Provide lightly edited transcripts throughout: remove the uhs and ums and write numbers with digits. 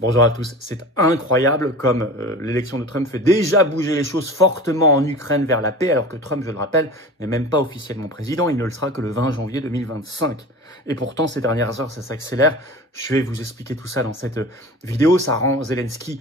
Bonjour à tous, c'est incroyable comme l'élection de Trump fait déjà bouger les choses fortement en Ukraine vers la paix, alors que Trump, je le rappelle, n'est même pas officiellement président, il ne le sera que le 20 janvier 2025. Et pourtant, ces dernières heures, ça s'accélère. Je vais vous expliquer tout ça dans cette vidéo, ça rend Zelensky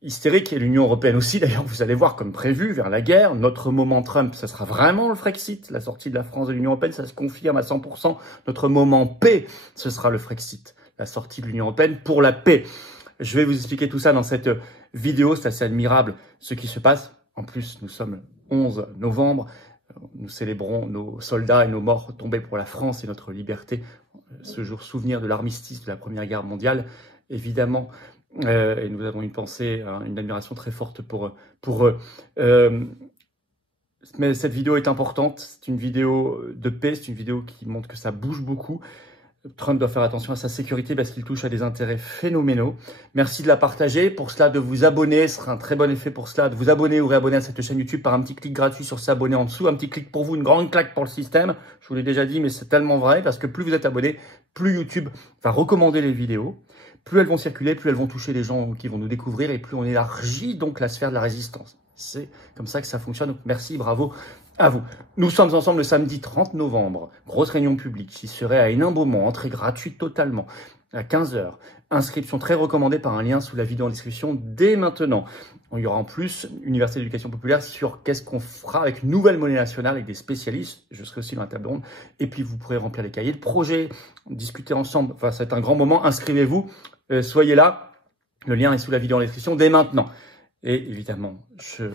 hystérique et l'Union européenne aussi. D'ailleurs, vous allez voir comme prévu vers la guerre, notre moment Trump, ça sera vraiment le Frexit, la sortie de la France de l'Union européenne, ça se confirme à 100%. Notre moment paix, ce sera le Frexit, la sortie de l'Union européenne pour la paix. Je vais vous expliquer tout ça dans cette vidéo, c'est assez admirable ce qui se passe. En plus, nous sommes le 11 novembre, nous célébrons nos soldats et nos morts tombés pour la France et notre liberté. Ce jour souvenir de l'armistice de la Première Guerre mondiale, évidemment. Et nous avons une pensée, une admiration très forte pour eux. Mais cette vidéo est importante, c'est une vidéo de paix, c'est une vidéo qui montre que ça bouge beaucoup. Trump doit faire attention à sa sécurité parce qu'il touche à des intérêts phénoménaux. Merci de la partager. Pour cela, de vous abonner, ce sera un très bon effet pour cela, de vous abonner ou réabonner à cette chaîne YouTube par un petit clic gratuit sur s'abonner en dessous. Un petit clic pour vous, une grande claque pour le système. Je vous l'ai déjà dit, mais c'est tellement vrai parce que plus vous êtes abonné, plus YouTube va recommander les vidéos. Plus elles vont circuler, plus elles vont toucher les gens qui vont nous découvrir et plus on élargit donc la sphère de la résistance. C'est comme ça que ça fonctionne. Donc merci, bravo à vous. Nous sommes ensemble le samedi 30 novembre. Grosse réunion publique qui serait à Hénin-Beaumont, entrée gratuite totalement, à 15 h. Inscription très recommandée par un lien sous la vidéo en description dès maintenant. Il y aura en plus Université d'éducation populaire sur qu'est-ce qu'on fera avec une nouvelle monnaie nationale avec des spécialistes. Je serai aussi dans la table ronde. Et puis vous pourrez remplir les cahiers de projet, discuter ensemble. Enfin, c'est un grand moment. Inscrivez-vous, soyez là. Le lien est sous la vidéo en description dès maintenant. Et évidemment, je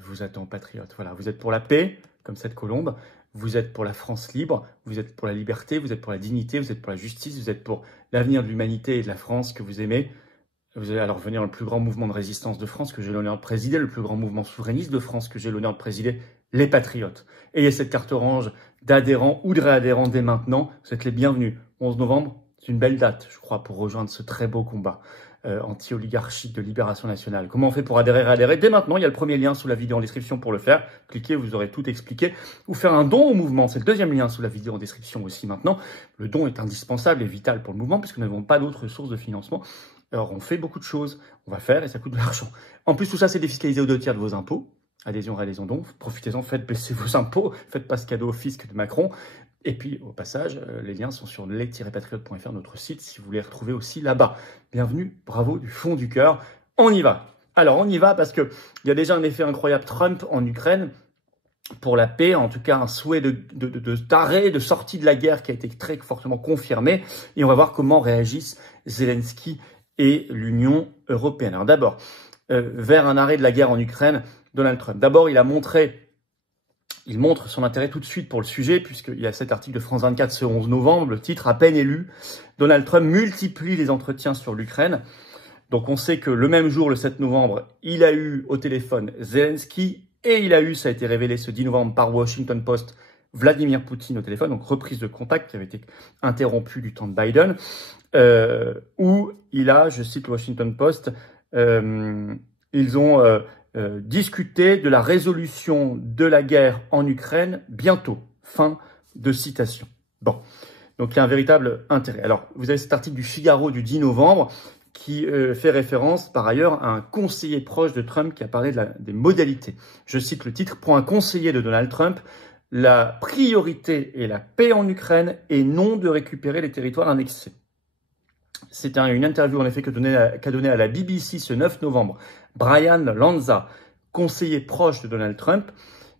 vous attends, patriotes. Voilà, vous êtes pour la paix, comme cette colombe. Vous êtes pour la France libre, vous êtes pour la liberté, vous êtes pour la dignité, vous êtes pour la justice, vous êtes pour l'avenir de l'humanité et de la France que vous aimez. Vous allez alors venir le plus grand mouvement de résistance de France que j'ai l'honneur de présider, le plus grand mouvement souverainiste de France que j'ai l'honneur de présider, les patriotes. Ayez cette carte orange d'adhérents ou de réadhérents dès maintenant. Vous êtes les bienvenus. 11 novembre, c'est une belle date, je crois, pour rejoindre ce très beau combat anti-oligarchique de libération nationale. Comment on fait pour adhérer, réadhérer? Dès maintenant, il y a le premier lien sous la vidéo en description pour le faire. Cliquez, vous aurez tout expliqué. Ou faire un don au mouvement, c'est le deuxième lien sous la vidéo en description aussi maintenant. Le don est indispensable et vital pour le mouvement puisque nous n'avons pas d'autres sources de financement. Alors, on fait beaucoup de choses, on va faire et ça coûte de l'argent. En plus, tout ça, c'est défiscalisé aux 2 tiers de vos impôts. Adhésion, réadhésion, don. Profitez-en, faites baisser vos impôts. Faites pas ce cadeau au fisc de Macron. Et puis, au passage, les liens sont sur les-patriotes.fr, notre site, si vous voulez retrouver aussi là-bas. Bienvenue, bravo, du fond du cœur. On y va. Alors, on y va parce qu'il y a déjà un effet incroyable Trump en Ukraine pour la paix, en tout cas un souhait d'arrêt, de sortie de la guerre qui a été très fortement confirmé. Et on va voir comment réagissent Zelensky et l'Union européenne. Alors d'abord, vers un arrêt de la guerre en Ukraine, Donald Trump. D'abord, il montre son intérêt tout de suite pour le sujet, puisqu'il y a cet article de France 24 ce 11 novembre, le titre « À peine élu, Donald Trump multiplie les entretiens sur l'Ukraine ». Donc on sait que le même jour, le 7 novembre, il a eu au téléphone Zelensky, et il a eu, ça a été révélé ce 10 novembre par Washington Post, Vladimir Poutine au téléphone, donc reprise de contact qui avait été interrompue du temps de Biden, où il a, je cite le Washington Post, ils ont discuter de la résolution de la guerre en Ukraine bientôt. Fin de citation. Bon, donc il y a un véritable intérêt. Alors, vous avez cet article du Figaro du 10 novembre qui fait référence par ailleurs à un conseiller proche de Trump qui a parlé des modalités. Je cite le titre. Pour un conseiller de Donald Trump, la priorité est la paix en Ukraine et non de récupérer les territoires annexés. C'est une interview en effet qu'a donnée à la BBC ce 9 novembre Brian Lanza, conseiller proche de Donald Trump,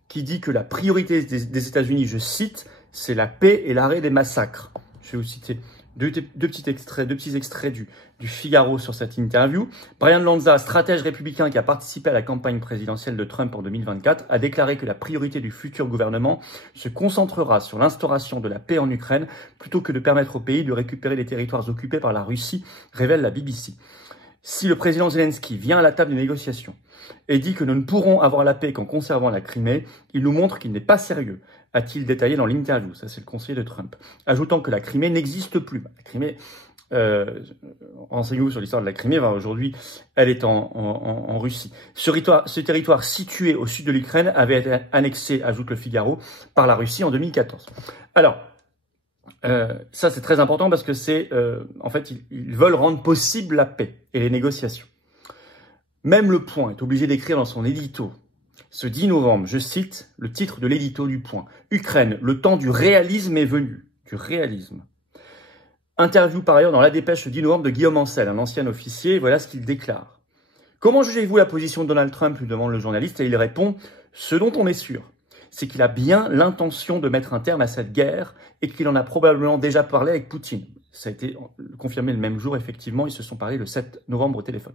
qui dit que la priorité des États-Unis, je cite, c'est la paix et l'arrêt des massacres. Je vais vous citer deux petits extraits du Figaro sur cette interview. Brian Lanza, stratège républicain qui a participé à la campagne présidentielle de Trump en 2024, a déclaré que la priorité du futur gouvernement se concentrera sur l'instauration de la paix en Ukraine plutôt que de permettre au pays de récupérer les territoires occupés par la Russie, révèle la BBC. Si le président Zelensky vient à la table des négociations et dit que nous ne pourrons avoir la paix qu'en conservant la Crimée, il nous montre qu'il n'est pas sérieux, a-t-il détaillé dans l'interview. Ça, c'est le conseiller de Trump. Ajoutant que la Crimée n'existe plus. La Crimée, renseignez-vous sur l'histoire de la Crimée. Aujourd'hui, elle est en Russie. Ce territoire situé au sud de l'Ukraine avait été annexé, ajoute le Figaro, par la Russie en 2014. Alors, Ça, c'est très important parce que c'est, en fait, ils veulent rendre possible la paix et les négociations. Même Le Point est obligé d'écrire dans son édito, ce 10 novembre, je cite le titre de l'édito du Point. « Ukraine, le temps du réalisme est venu. » Du réalisme. Interview par ailleurs dans La Dépêche le 10 novembre de Guillaume Ancel, un ancien officier, voilà ce qu'il déclare. « Comment jugez-vous la position de Donald Trump ?» lui demande le journaliste, et il répond « Ce dont on est sûr, c'est qu'il a bien l'intention de mettre un terme à cette guerre et qu'il en a probablement déjà parlé avec Poutine. » Ça a été confirmé le même jour, effectivement, ils se sont parlé le 7 novembre au téléphone.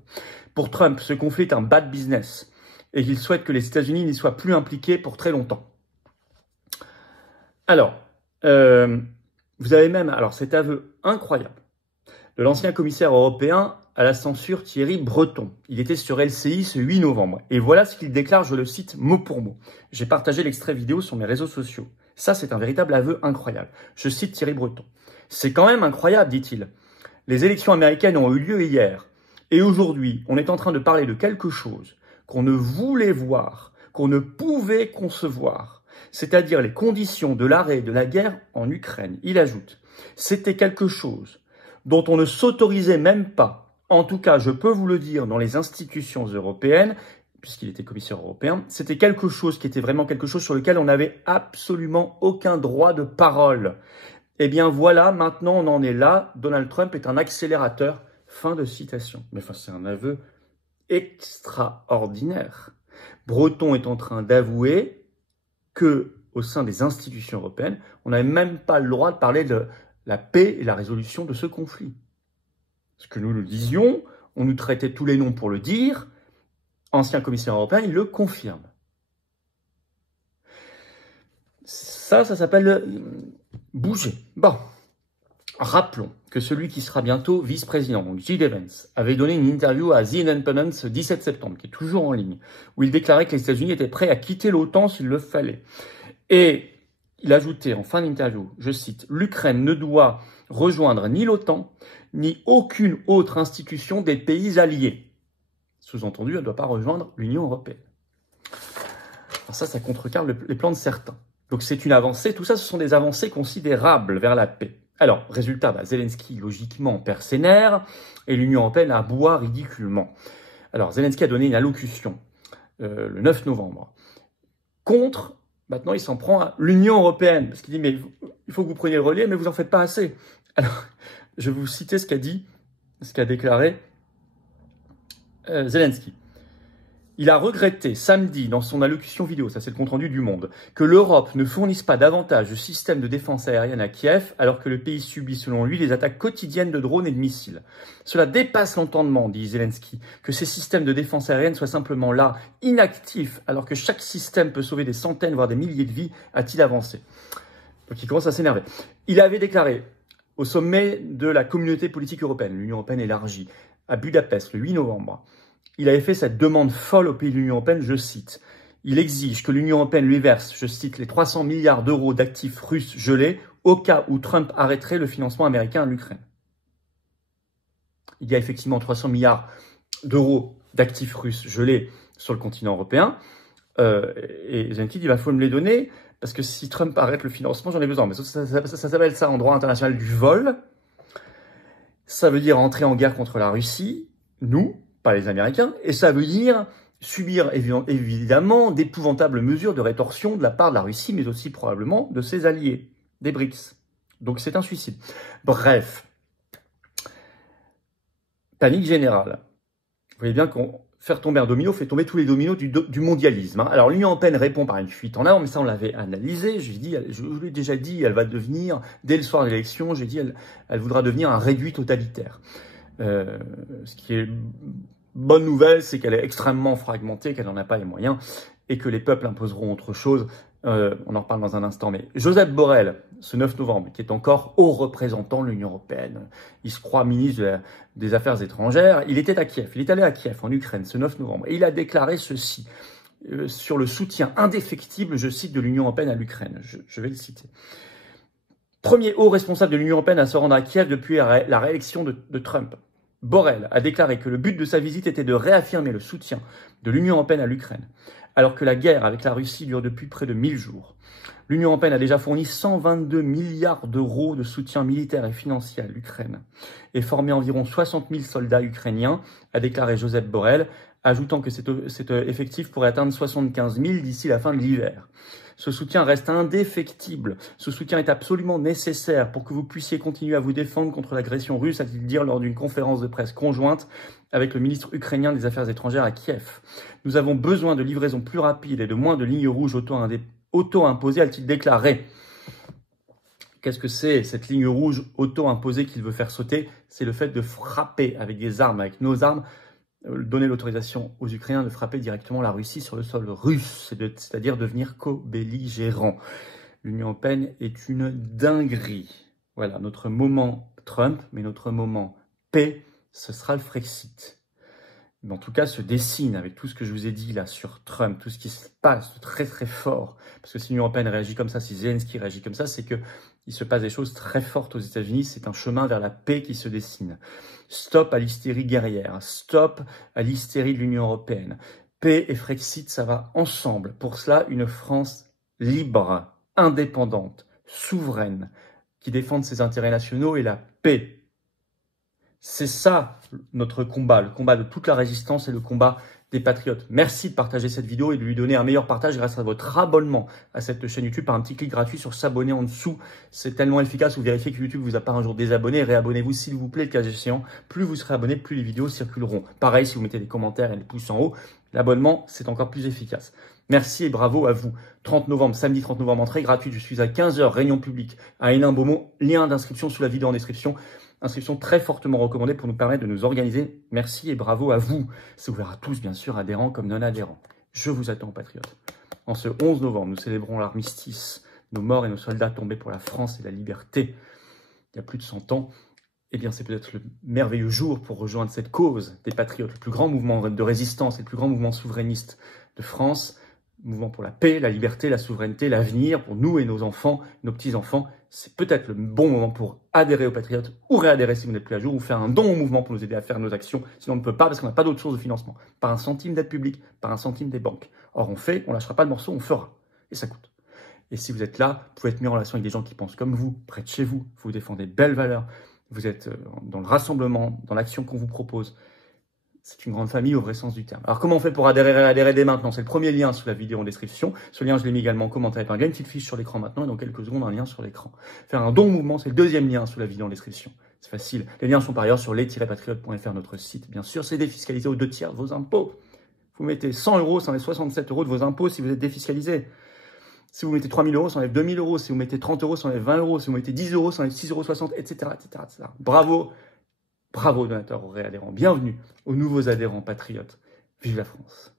Pour Trump, ce conflit est un bad business et qu'il souhaite que les États-Unis n'y soient plus impliqués pour très longtemps. Alors, vous avez même, alors cet aveu incroyable de l'ancien commissaire européen à la censure Thierry Breton. Il était sur LCI ce 8 novembre. Et voilà ce qu'il déclare, je le cite mot pour mot. J'ai partagé l'extrait vidéo sur mes réseaux sociaux. Ça, c'est un véritable aveu incroyable. Je cite Thierry Breton. « C'est quand même incroyable, dit-il. Les élections américaines ont eu lieu hier. Et aujourd'hui, on est en train de parler de quelque chose qu'on ne voulait voir, qu'on ne pouvait concevoir. C'est-à-dire les conditions de l'arrêt de la guerre en Ukraine. » Il ajoute, « C'était quelque chose dont on ne s'autorisait même pas. En tout cas, je peux vous le dire, dans les institutions européennes, puisqu'il était commissaire européen, c'était quelque chose qui était vraiment quelque chose sur lequel on n'avait absolument aucun droit de parole. Eh bien voilà, maintenant on en est là, Donald Trump est un accélérateur. » Fin de citation. Mais enfin, c'est un aveu extraordinaire. Breton est en train d'avouer que, au sein des institutions européennes, on n'avait même pas le droit de parler de la paix et la résolution de ce conflit. Ce que nous le disions, on nous traitait tous les noms pour le dire, ancien commissaire européen, il le confirme. Ça s'appelle bouger. Bon, rappelons que celui qui sera bientôt vice-président, donc J.D. Vance, avait donné une interview à The Independent ce 17 septembre, qui est toujours en ligne, où il déclarait que les États-Unis étaient prêts à quitter l'OTAN s'il le fallait. Et il ajoutait en fin d'interview, je cite, « L'Ukraine ne doit rejoindre ni l'OTAN, ni aucune autre institution des pays alliés. » Sous-entendu, elle ne doit pas rejoindre l'Union européenne. Alors ça contrecarre les plans de certains. Donc c'est une avancée, tout ça, ce sont des avancées considérables vers la paix. Alors, résultat, Zelensky, logiquement, perd ses nerfs, et l'Union européenne aboie ridiculement. Alors, Zelensky a donné une allocution le 9 novembre contre... Maintenant, il s'en prend à l'Union européenne, parce qu'il dit, mais il faut que vous preniez le relais, mais vous n'en faites pas assez. Alors, je vais vous citer ce qu'a déclaré Zelensky. Il a regretté samedi, dans son allocution vidéo, ça c'est le compte-rendu du Monde, que l'Europe ne fournisse pas davantage de systèmes de défense aérienne à Kiev, alors que le pays subit, selon lui, les attaques quotidiennes de drones et de missiles. Cela dépasse l'entendement, dit Zelensky, que ces systèmes de défense aérienne soient simplement là, inactifs, alors que chaque système peut sauver des centaines, voire des milliers de vies, a-t-il avancé. Donc il commence à s'énerver. Il avait déclaré au sommet de la communauté politique européenne, l'Union européenne élargie, à Budapest, le 8 novembre, il avait fait cette demande folle au pays de l'Union européenne, je cite. Il exige que l'Union européenne lui verse, je cite, les 300 milliards d'euros d'actifs russes gelés au cas où Trump arrêterait le financement américain à l'Ukraine. Il y a effectivement 300 milliards d'euros d'actifs russes gelés sur le continent européen. Et Zelensky dit, il faut me les donner, parce que si Trump arrête le financement, j'en ai besoin. Mais ça s'appelle ça en droit international du vol. Ça veut dire entrer en guerre contre la Russie, nous, pas les Américains, et ça veut dire subir évidemment d'épouvantables mesures de rétorsion de la part de la Russie, mais aussi probablement de ses alliés, des BRICS. Donc c'est un suicide. Bref, panique générale. Vous voyez bien qu'on faire tomber un domino fait tomber tous les dominos du mondialisme. Hein. Alors l'Union européenne répond par une fuite en avant, mais ça on l'avait analysé. Je lui ai déjà dit, elle va devenir, dès le soir de l'élection, j'ai dit, elle voudra devenir un réduit totalitaire. Ce qui est bonne nouvelle, c'est qu'elle est extrêmement fragmentée, qu'elle n'en a pas les moyens, et que les peuples imposeront autre chose. On en reparle dans un instant. Mais Joseph Borrell, ce 9 novembre, qui est encore haut représentant de l'Union européenne, il se croit ministre des Affaires étrangères, il était à Kiev, il est allé à Kiev, en Ukraine, ce 9 novembre, et il a déclaré ceci, sur le soutien indéfectible, je cite, de l'Union européenne à l'Ukraine. Je vais le citer. Premier haut responsable de l'Union européenne à se rendre à Kiev depuis la réélection de Trump. Borrell a déclaré que le but de sa visite était de réaffirmer le soutien de l'Union européenne à l'Ukraine, alors que la guerre avec la Russie dure depuis près de 1000 jours. L'Union européenne a déjà fourni 122 milliards d'euros de soutien militaire et financier à l'Ukraine et formé environ 60 000 soldats ukrainiens, a déclaré Josep Borrell, ajoutant que cet effectif pourrait atteindre 75 000 d'ici la fin de l'hiver. Ce soutien reste indéfectible. Ce soutien est absolument nécessaire pour que vous puissiez continuer à vous défendre contre l'agression russe, a-t-il dit lors d'une conférence de presse conjointe avec le ministre ukrainien des Affaires étrangères à Kiev. Nous avons besoin de livraisons plus rapides et de moins de lignes rouges auto-imposées, a-t-il déclaré. Qu'est-ce que c'est cette ligne rouge auto-imposée qu'il veut faire sauter? C'est le fait de frapper avec des armes, avec nos armes, donner l'autorisation aux Ukrainiens de frapper directement la Russie sur le sol russe, c'est-à-dire devenir co-belligérant. L'Union européenne est une dinguerie. Voilà, notre moment Trump, mais notre moment paix, ce sera le Frexit. Mais en tout cas, se dessine avec tout ce que je vous ai dit là sur Trump, tout ce qui se passe de très très fort. Parce que si l'Union européenne réagit comme ça, si Zelensky réagit comme ça, c'est que il se passe des choses très fortes aux États-Unis. C'est un chemin vers la paix qui se dessine. Stop à l'hystérie guerrière. Stop à l'hystérie de l'Union européenne. Paix et Frexit, ça va ensemble. Pour cela, une France libre, indépendante, souveraine, qui défende ses intérêts nationaux et la paix. C'est ça notre combat, le combat de toute la résistance et le combat des patriotes. Merci de partager cette vidéo et de lui donner un meilleur partage grâce à votre abonnement à cette chaîne YouTube par un petit clic gratuit sur s'abonner en dessous. C'est tellement efficace, vous vérifiez que YouTube vous a pas un jour désabonné. Réabonnez-vous s'il vous plaît, le cas échéant. Plus vous serez abonné, plus les vidéos circuleront. Pareil, si vous mettez des commentaires et des pouces en haut, l'abonnement, c'est encore plus efficace. Merci et bravo à vous. 30 novembre, samedi 30 novembre, entrée gratuite. Je suis à 15 h, réunion publique à Hénin-Beaumont. Lien d'inscription sous la vidéo en description. Inscription très fortement recommandée pour nous permettre de nous organiser. Merci et bravo à vous. C'est ouvert à tous, bien sûr, adhérents comme non-adhérents. Je vous attends, patriotes. En ce 11 novembre, nous célébrons l'armistice, nos morts et nos soldats tombés pour la France et la liberté. Il y a plus de 100 ans, eh bien, c'est peut-être le merveilleux jour pour rejoindre cette cause des patriotes, le plus grand mouvement de résistance et le plus grand mouvement souverainiste de France. Mouvement pour la paix, la liberté, la souveraineté, l'avenir pour nous et nos enfants, nos petits-enfants. C'est peut-être le bon moment pour adhérer aux Patriotes ou réadhérer si vous n'êtes plus à jour ou faire un don au mouvement pour nous aider à faire nos actions. Sinon, on ne peut pas parce qu'on n'a pas d'autre source de financement. Par un centime d'aide publique, par un centime des banques. Or, on fait, on lâchera pas le morceau, on fera. Et ça coûte. Et si vous êtes là, vous pouvez être mis en relation avec des gens qui pensent comme vous, près de chez vous. Vous défendez de belles valeurs. Vous êtes dans le rassemblement, dans l'action qu'on vous propose. C'est une grande famille au vrai sens du terme. Alors, comment on fait pour adhérer dès maintenant? C'est le premier lien sous la vidéo en description. Ce lien, je l'ai mis également en commentaire épinglé. Une petite fiche sur l'écran maintenant et dans quelques secondes, un lien sur l'écran. Faire un don au mouvement, c'est le deuxième lien sous la vidéo en description. C'est facile. Les liens sont par ailleurs sur les-patriotes.fr, notre site. Bien sûr, c'est défiscalisé aux 2/3 de vos impôts. Vous mettez 100 €, ça enlève 67 € de vos impôts si vous êtes défiscalisé. Si vous mettez 3 000 €, ça enlève 2 000 €. Si vous mettez 30 €, ça enlève 20 €. Si vous mettez 10 €, ça enlève 6,60 €, etc., etc., etc. Bravo. Bravo, donateurs, aux réadhérents. Bienvenue aux nouveaux adhérents patriotes. Vive la France.